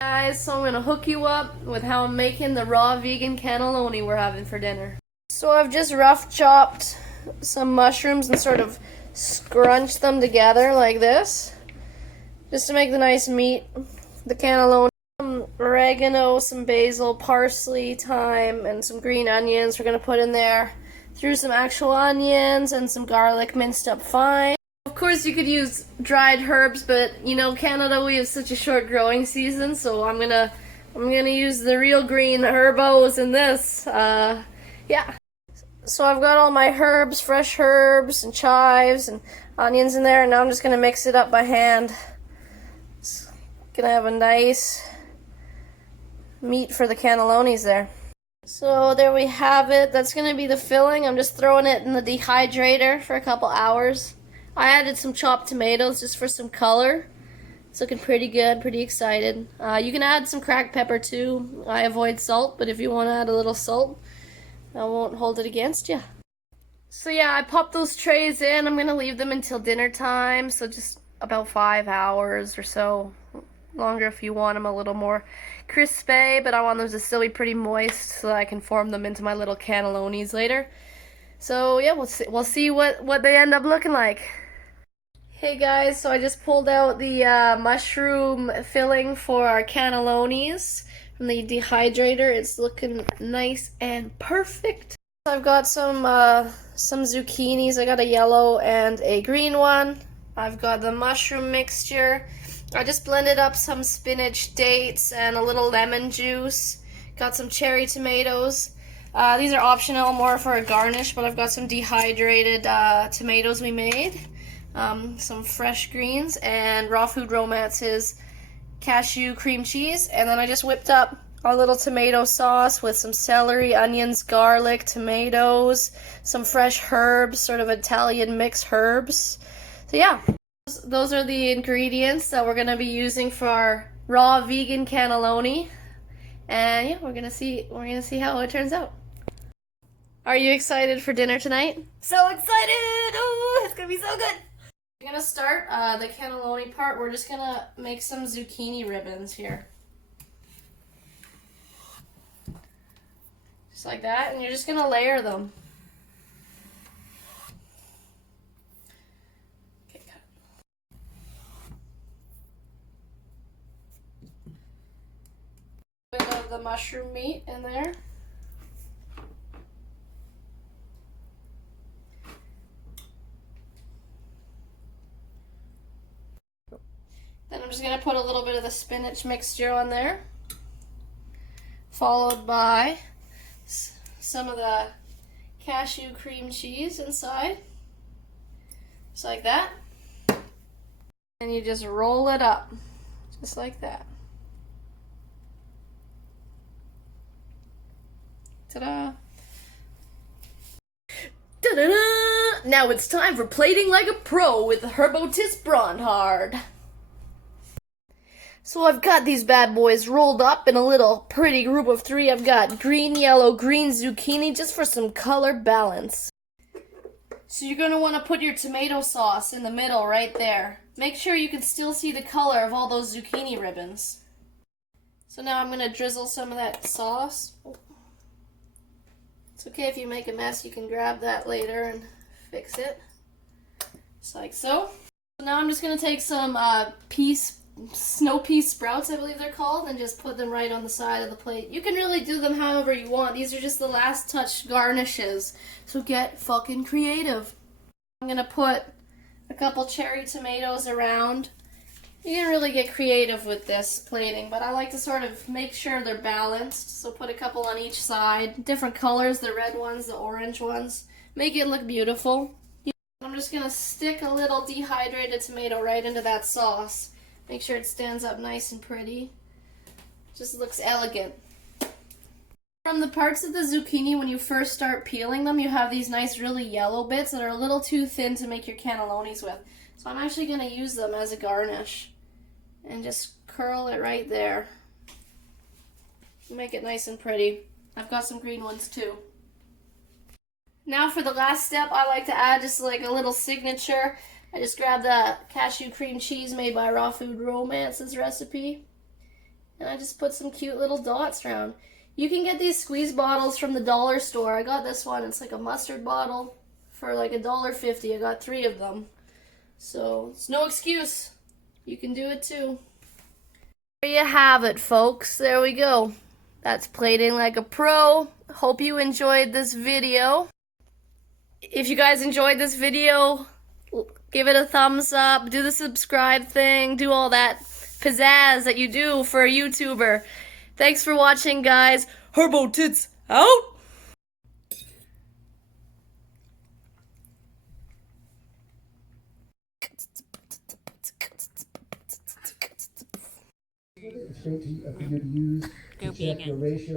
Guys, so I'm gonna hook you up with how I'm making the raw vegan cannelloni we're having for dinner. So I've just rough chopped some mushrooms and sort of scrunched them together like this, just to make the nice meat. The cannelloni, some oregano, some basil, parsley, thyme, and some green onions we're gonna put in there. Threw some actual onions and some garlic minced up fine. Of course, you could use dried herbs, but you know, Canada, we have such a short growing season, so I'm gonna use the real green herbos in this. Yeah. So I've got all my herbs, fresh herbs and chives and onions in there, and now I'm just gonna mix it up by hand. It's gonna have a nice meat for the cannellonis there. So there we have it. That's gonna be the filling. I'm just throwing it in the dehydrator for a couple hours. I added some chopped tomatoes just for some color. It's looking pretty good, pretty excited. You can add some cracked pepper too. I avoid salt, but if you want to add a little salt, I won't hold it against you. So yeah, I popped those trays in. I'm going to leave them until dinner time, so just about 5 hours or so. Longer if you want them a little more crispy, but I want them to still be pretty moist so that I can form them into my little cannellonis later. So yeah, we'll see what they end up looking like. Hey guys, so I just pulled out the mushroom filling for our cannellonis from the dehydrator. It's looking nice and perfect. I've got some zucchinis. I got a yellow and a green one. I've got the mushroom mixture. I just blended up some spinach, dates, and a little lemon juice. Got some cherry tomatoes. These are optional, more for a garnish, but I've got some dehydrated tomatoes we made. Some fresh greens, and Raw Food Romance's cashew cream cheese. And then I just whipped up our little tomato sauce with some celery, onions, garlic, tomatoes, some fresh herbs, sort of Italian mixed herbs. So yeah, those are the ingredients that we're going to be using for our raw vegan cannelloni. And yeah, we're gonna see how it turns out. Are you excited for dinner tonight? So excited! Oh, it's gonna be so good! We're gonna start the cannelloni part. We're just gonna make some zucchini ribbons here. Just like that, and you're just gonna layer them. Okay, cut. A bit of the mushroom meat in there. Then I'm just going to put a little bit of the spinach mixture on there, followed by some of the cashew cream cheese inside, just like that. And you just roll it up, just like that. Ta-da! Da-da-da! Now it's time for plating like a pro with Herbotis Brandhard. So I've got these bad boys rolled up in a little pretty group of 3. I've got green, yellow, green zucchini just for some color balance. So you're going to want to put your tomato sauce in the middle right there. Make sure you can still see the color of all those zucchini ribbons. So now I'm going to drizzle some of that sauce. It's okay if you make a mess, you can grab that later and fix it. Just like so. So now I'm just going to take some snow pea sprouts, I believe they're called, and just put them right on the side of the plate. You can really do them however you want. These are just the last touch garnishes, so get fucking creative. I'm gonna put a couple cherry tomatoes around. You can really get creative with this plating, but I like to sort of make sure they're balanced, so put a couple on each side. Different colors, the red ones, the orange ones. Make it look beautiful. I'm just gonna stick a little dehydrated tomato right into that sauce. Make sure it stands up nice and pretty. Just looks elegant. From the parts of the zucchini, when you first start peeling them, you have these nice really yellow bits that are a little too thin to make your cannellonis with. So I'm actually going to use them as a garnish. And just curl it right there. Make it nice and pretty. I've got some green ones too. Now for the last step, I like to add just like a little signature I just grabbed that cashew cream cheese made by Raw Food Romance's recipe. And I just put some cute little dots around. You can get these squeeze bottles from the dollar store. I got this one. It's like a mustard bottle for like $1.50. I got 3 of them. So it's no excuse. You can do it too. There you have it, folks. There we go. That's plating like a pro. Hope you enjoyed this video. If you guys enjoyed this video, give it a thumbs up, do the subscribe thing, do all that pizzazz that you do for a YouTuber. Thanks for watching, guys. Herbo Tits out! Straight to, for you to use to check your ratio.